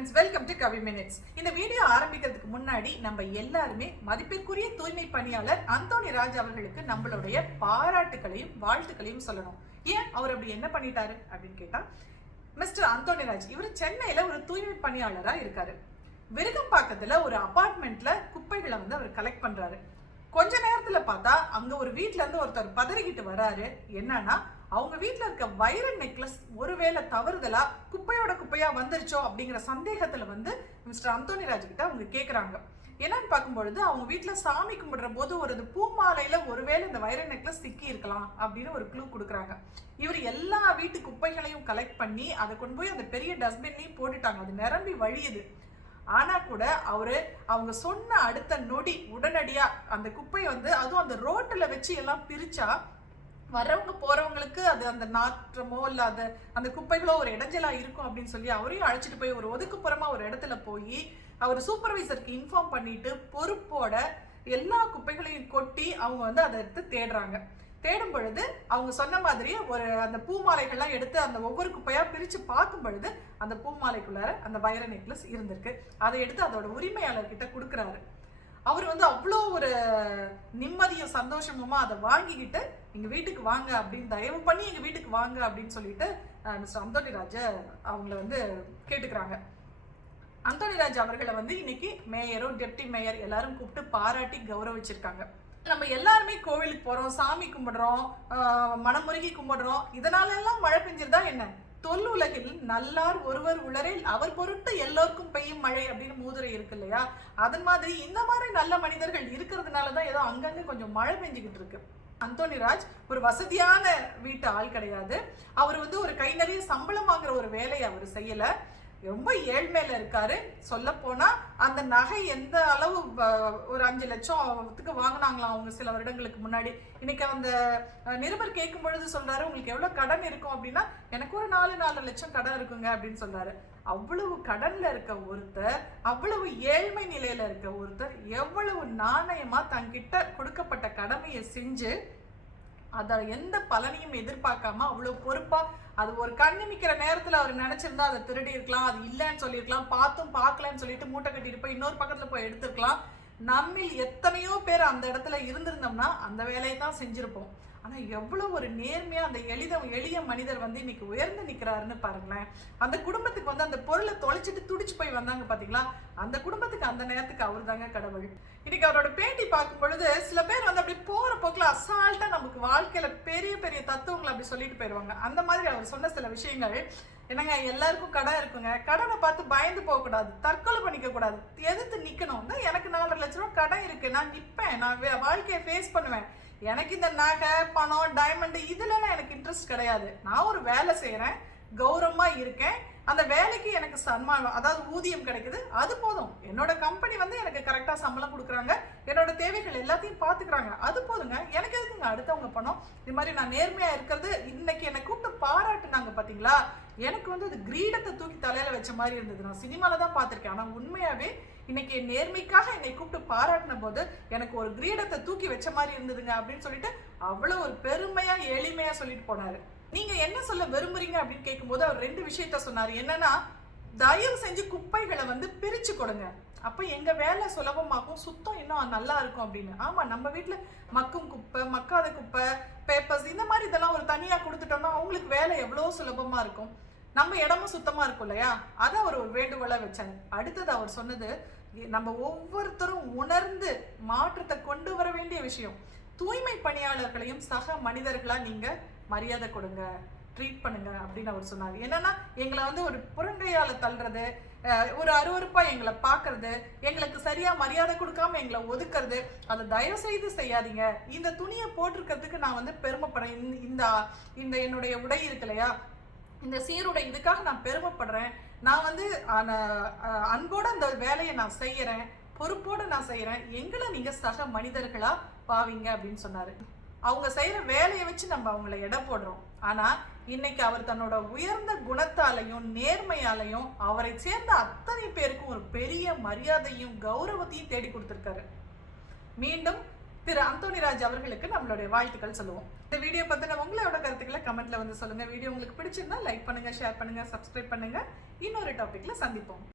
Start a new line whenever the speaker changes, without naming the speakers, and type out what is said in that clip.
Friends welcome to Kavi minutes இந்த video ஆரம்பிக்கிறதுக்கு முன்னாடி நம்ம எல்லாருமே மதிப்பிற்குரிய தூய்மை பணியாளர் அந்தோணி ராஜ் அவர்களுக்கு நம்மளுடைய பாராட்டுகளையும் வாழ்த்துக்களையும் சொல்லணும். ஏன்? அவர் அப்படி என்ன பண்ணிட்டாரு அப்படின்னு கேட்டா மிஸ்டர் அந்தோணி ராஜ் இவர் சென்னையில ஒரு தூய்மை பணியாளரா இருக்காரு. விருகம்பாக்கத்துல ஒரு அபார்ட்மெண்ட்ல குப்பைகளை வந்து அவர் கலெக்ட் பண்றாரு. கொஞ்ச நேரத்துல பார்த்தா அங்க ஒரு வீட்ல இருந்து ஒருத்தர் பதறிக்கிட்டு வராரு. என்னன்னா அவங்க வீட்டில் இருக்க வைர நெக்லஸ் ஒருவேளை தவறுதலா குப்பையோட குப்பையா வந்துருச்சோ அப்படிங்கிற சந்தேகத்துல வந்து மிஸ்டர் அந்தோனி ராஜ் கிட்ட அவங்க கேட்குறாங்க என்னன்னு பார்க்கும்பொழுது அவங்க வீட்டில் சாமி கும்பிடுற போது ஒரு இது பூமாலையில ஒருவேளை இந்த வைர நெக்லஸ் சிக்கி இருக்கலாம் அப்படின்னு ஒரு க்ளூ கொடுக்குறாங்க. இவர் எல்லா வீட்டு குப்பைகளையும் கலெக்ட் பண்ணி அதை கொண்டு போய் அந்த பெரிய டஸ்ட்பின்லையும் போட்டுட்டாங்க. அது நிரம்பி வழியுது. ஆனா கூட அவரு அவங்க சொன்ன அடுத்த நொடி உடனடியா அந்த குப்பையை வந்து அதுவும் அந்த ரோட்டில் வச்சு எல்லாம் பிரிச்சா வரவங்க போறவங்களுக்கு அது அந்த நாற்றமோ இல்ல அது அந்த குப்பைகளோ ஒரு இடைஞ்சலா இருக்கும் அப்படின்னு சொல்லி அவரையும் அழைச்சிட்டு போய் ஒரு ஒதுக்குப்புறமா ஒரு இடத்துல போய் அவர் சூப்பர்வைசருக்கு இன்ஃபார்ம் பண்ணிட்டு பொறுப்போட எல்லா குப்பைகளையும் கொட்டி அவங்க வந்து அதை எடுத்து தேடுறாங்க. தேடும் பொழுது அவங்க சொன்ன மாதிரி ஒரு அந்த பூமாலைகள்லாம் எடுத்து அந்த ஒவ்வொரு குப்பையா பிரிச்சு பார்க்கும் பொழுது அந்த பூமாலைக்குள்ளார அந்த வைர நெக்லஸ் இருந்திருக்கு. அதை எடுத்து அதோட உரிமையாளர்கிட்ட கொடுக்குறாரு. அவர் வந்து அவ்வளோ ஒரு நிம்மதியும் சந்தோஷமுமா அதை வாங்கிக்கிட்டு எங்கள் வீட்டுக்கு வாங்க அப்படின்னு தயவு பண்ணி எங்கள் வீட்டுக்கு வாங்க அப்படின்னு சொல்லிட்டு மிஸ்டர் அந்தோணி ராஜ அவங்கள வந்து கேட்டுக்கிறாங்க. அந்தோணி ராஜ் அவர்களை வந்து இன்னைக்கு மேயரும் டெப்டி மேயர் எல்லாரும் கூப்பிட்டு பாராட்டி கௌரவிச்சிருக்காங்க. நம்ம எல்லாருமே கோவிலுக்கு போகிறோம் சாமி கும்பிடுறோம் மனமுருகி கும்பிடுறோம். இதனால எல்லாம் மழை பெஞ்சிருந்தா என்ன? தொல்லுலகில் நல்லார் ஒருவர் உளரில் அவர் பொருட்டு எல்லோருக்கும் பெய்யும் மழை அப்படின்னு மூதுரை இருக்கு இல்லையா? அதன் மாதிரி இந்த மாதிரி நல்ல மனிதர்கள் இருக்கிறதுனால தான் ஏதோ அங்கங்கே கொஞ்சம் மழை பெஞ்சுக்கிட்டு இருக்கு. அந்தோனி ராஜ் ஒரு வசதியான வீட்டு ஆள் கிடையாது. அவர் வந்து ஒரு கை நிறைய சம்பளம் வாங்குற ஒரு வேலையை அவர் செய்யலை. ரொம்ப ஏழ்மையில இருக்காரு. சொல்ல போனா அந்த நகை எந்த அளவு ஒரு அஞ்சு லட்சத்துக்கு வாங்கினாங்களாம் அவங்க சில வருடங்களுக்கு முன்னாடி? இன்னைக்கு அந்த நிருபர் கேட்கும் பொழுது சொல்றாரு உங்களுக்கு எவ்வளவு கடன் இருக்கும் அப்படின்னா எனக்கு ஒரு நாலு நாலு லட்சம் கடன் இருக்குங்க அப்படின்னு சொல்றாரு. அவ்வளவு கடன்ல இருக்க ஒருத்தர் அவ்வளவு ஏழ்மை நிலையில இருக்க ஒருத்தர் எவ்வளவு நாணயமா தங்கிட்ட கொடுக்கப்பட்ட கடமையை செஞ்சு அதை எந்த பலனையும் எதிர்பார்க்காம அவ்வளோ பொறுப்பாக அது ஒரு கண்ணிமிக்கிற நேரத்தில் அவர் நினச்சிருந்தா அதை திருடி இருக்கலாம் அது இல்லைன்னு சொல்லியிருக்கலாம் பார்த்தும் பார்க்கலன்னு சொல்லிட்டு மூட்டை கட்டிட்டு போய் இன்னொரு பக்கத்தில் போய் எடுத்துருக்கலாம். நம்மில் எத்தனையோ பேர் அந்த இடத்துல இருந்திருந்தோம்னா அந்த வேலையை தான் செஞ்சுருப்போம். ஆனால் எவ்வளோ ஒரு நேர்மையாக அந்த எளித எளிய மனிதர் வந்து இன்னைக்கு உயர்ந்து நிற்கிறாருன்னு பாருங்களேன். அந்த குடும்பத்துக்கு வந்து அந்த பொருளை தொலைச்சிட்டு துடிச்சு போய் வந்தாங்க பார்த்தீங்களா அந்த குடும்பத்துக்கு அந்த நேரத்துக்கு அவர் தாங்க கடவுள். இன்னைக்கு அவரோட பேட்டி பார்க்கும் பொழுது சில பேர் வந்து அப்படி போகிற போக்கில் அசால்ட்டாக நமக்கு வாழ்க்கையில் பெரிய பெரிய தத்துவங்களை அப்படி சொல்லிட்டு போயிடுவாங்க அந்த மாதிரி அவர் சொன்ன சில விஷயங்கள் என்னங்க எல்லாருக்கும் கடன் இருக்குங்க. கடனை பார்த்து பயந்து போகக்கூடாது தற்கொலை பண்ணிக்க கூடாது எதிர்த்து நிற்கணும் எனக்கு நாலரை லட்ச ரூபா கடன் இருக்கு. நான் நிற்பேன் நான் வே- வாழ்க்கையை ஃபேஸ் பண்ணுவேன். எனக்கு இந்த நகை பணம் டைமண்ட் இதுலலாம் எனக்கு இன்ட்ரெஸ்ட் கிடையாது. நான் ஒரு வேலை செய்கிறேன் கௌரவமாக இருக்கேன். அந்த வேலைக்கு எனக்கு சன்மானம் அதாவது ஊதியம் கிடைக்குது. அது போதும். என்னோட கம்பெனி வந்து எனக்கு கரெக்டாக சம்பளம் கொடுக்குறாங்க. என்னோட தேவைகள் எல்லாத்தையும் பார்த்துக்குறாங்க அது போதுங்க. எனக்கு எதுக்குங்க அடுத்தவங்க பணம்? இது மாதிரி நான் நேர்மையாக இருக்கிறது இன்னைக்கு என்னை கூப்பிட்டு பாராட்டுனாங்க பார்த்தீங்களா எனக்கு வந்து அது கிரீடத்தை தூக்கி தலையில வச்ச மாதிரி இருந்தது. நான் சினிமாவில் தான் பார்த்துருக்கேன் ஆனால் உண்மையாகவே இன்னைக்கு என் நேர்மைக்காக என்னை கூப்பிட்டு பாராட்டின போது எனக்கு ஒரு கிரீடத்தை தூக்கி வச்ச மாதிரி இருந்ததுங்க அப்படின்னு சொல்லிட்டு அவ்வளோ ஒரு பெருமையா எளிமையா சொல்லிட்டு போனாரு. நீங்க என்ன சொல்ல விரும்புறீங்க அப்படின்னு கேட்கும்போது அவர் ரெண்டு விஷயத்த சொன்னார். என்னன்னா தயவு செஞ்சு குப்பைகளை வந்து பிரிச்சு கொடுங்க. அப்போ எங்க வேலை சுலபமாகும் சுத்தம் இன்னும் நல்லா இருக்கும் அப்படின்னு. ஆமா நம்ம வீட்டில் மக்கும் குப்பை மக்காத குப்பை பேப்பர்ஸ் இந்த மாதிரி இதெல்லாம் ஒரு தனியா கொடுத்துட்டோம்னா அவங்களுக்கு வேலை எவ்வளோ சுலபமா இருக்கும்? நம்ம இடமும் சுத்தமா இருக்கும் இல்லையா? அதை அவர் ஒரு வேண்டுகோளாக வச்சாங்க அடுத்தது அவர் சொன்னது நம்ம ஒவ்வொருத்தரும் உணர்ந்து மாற்றத்தை கொண்டு வர வேண்டிய விஷயம். தூய்மை பணியாளர்களையும் சக மனிதர்களாக நீங்கள் மரியாதை கொடுங்க ட்ரீட் பண்ணுங்க அப்படின்னு அவர் சொன்னார். என்னன்னா எங்களை வந்து ஒரு புறங்கையால தள்ளுறது ஒரு அருவருப்பா எங்களை பார்க்கறது எங்களுக்கு சரியா மரியாதை கொடுக்காம எங்களை ஒதுக்குறது அதை தயவு செய்து செய்யாதீங்க. இந்த துணியை போட்டிருக்கிறதுக்கு நான் வந்து பெருமைப்படுறேன். இந்த- இந்த இந்த என்னுடைய உடை இருக்கு இல்லையா? இந்த சீருடை இதுக்காக நான் பெருமைப்படுறேன். நான் வந்து அன்போட அந்த வேலையை நான் செய்யறேன் பொறுப்போட நான் செய்யறேன். எங்களை நீங்க சக மனிதர்களா பாவீங்க அப்படின்னு சொன்னாரு. அவங்க செய்யற வேலையை வச்சு நம்ம அவங்கள எடை போடுறோம். ஆனா இன்னைக்கு அவர் தன்னோட உயர்ந்த குணத்தாலையும் நேர்மையாலையும் அவரை சேர்ந்த அத்தனை பேருக்கும் ஒரு பெரிய மரியாதையும் கௌரவத்தையும் தேடி கொடுத்திருக்காரு. மீண்டும் திரு அந்தோணிராஜ் அவர்களுக்கு நம்மளுடைய வாழ்த்துக்கள் சொல்லுவோம். இந்த வீடியோ பத்தின உங்களோட கருத்துக்களை கமெண்ட்ல வந்து சொல்லுங்க. வீடியோ உங்களுக்கு பிடிச்சிருந்தா லைக் பண்ணுங்க ஷேர் பண்ணுங்க சப்ஸ்கிரைப் பண்ணுங்க. இன்னொரு டாபிக்ல சந்திப்போம்.